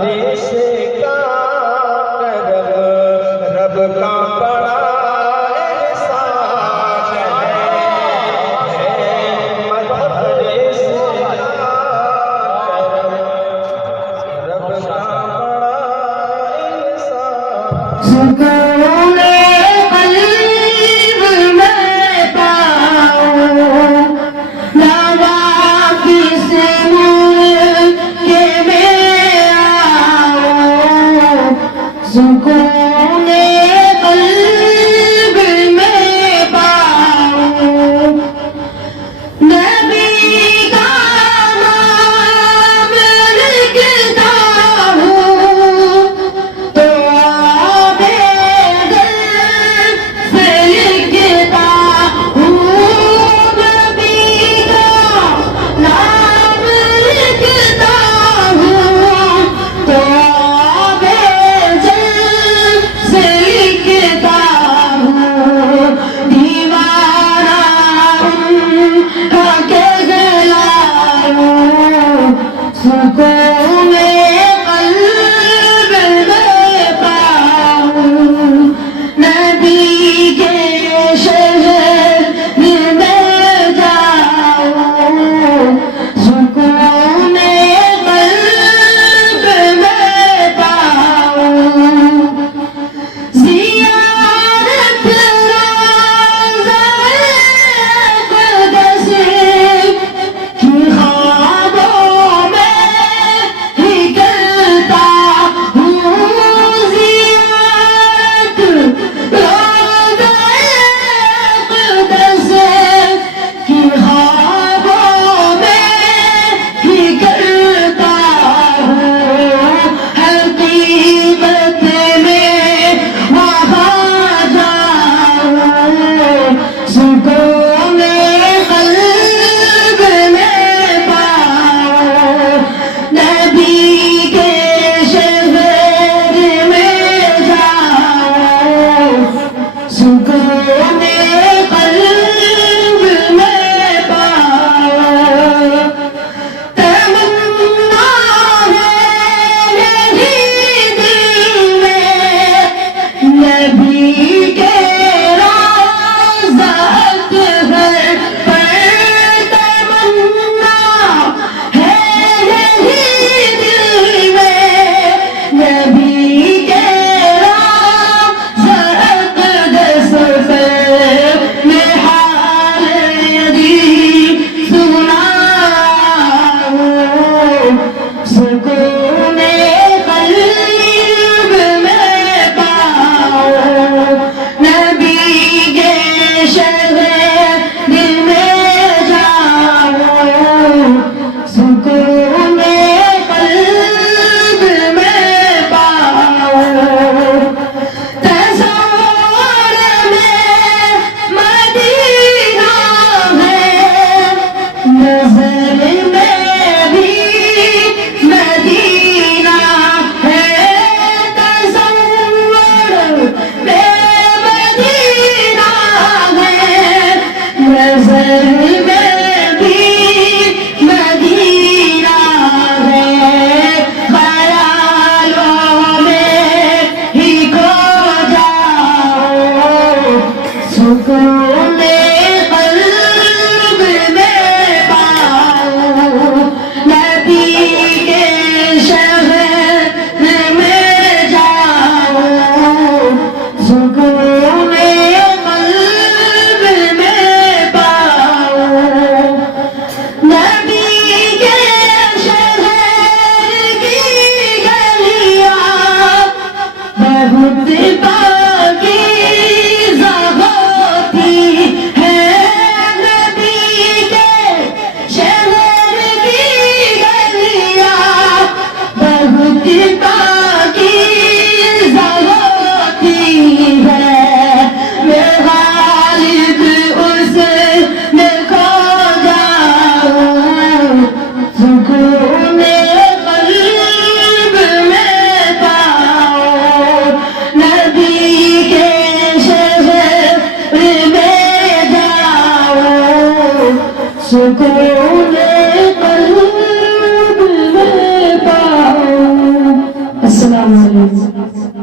بارش کا کرم رب کا بڑا احسان ہے، بارش کا کرم رب کا بڑا احسان۔ سکون قلب میں پاؤں نوا کس ملک میں آؤں، سکون قلب میں پاؤں، نبی کا نام لکھتا ہوں تو آبِ دل سے لکھتا ہوں، نبی کا نام لکھتا ہوں تو آبِ دل سے لکھتا ہوں، دیوانہ ان کا کہلاؤں، سکون قلب میں پاؤں، نبی کے شہر میں جاؤں، سکون قلب میں پاؤں، زیارت روضہ اقدس کی خوابوں میں ہی کرتا ہوں، زیارت روضہ اقدس کی خوابوں میں ہی کرتا ہوں، حقیقت میں وہاں جاؤں، سکون قلب میں پاؤں، نبی کے شہر میں جاؤں، سکون قلب میں پاؤں، تمنا ہے میری دل میں نبی کے روضہ اطہر پر، تمنا ہے میری دل میں نبی کے روضہ اقدس پر، میں حال دی سناؤں، سکون قلب میں پاؤں، نبی کے شہر میں جاؤں، سکون قلب میں پاؤں، تصور میں مدینہ ہے، نظر میں بھی مدینہ ہے، تصور میں مدینہ ہے، نظر میں بھی مدینہ ہے، خیالوں میں ہی کھو جاؤں، سکون قلب میں پاؤں، نبی کے شہر میں جاؤں، سکون قلب میں پاؤں، نبی کے شہر کی گلیاں بہت پاکیزہ ہوتی ہیں، نبی کے شہر کی گلیاں بہت پاکیزہ ہوتی ہیں، میں غالب اس میں کھو جاؤں، سکون قلب میں پاؤں، نبی کے شہر میں جاؤں، سکون قلب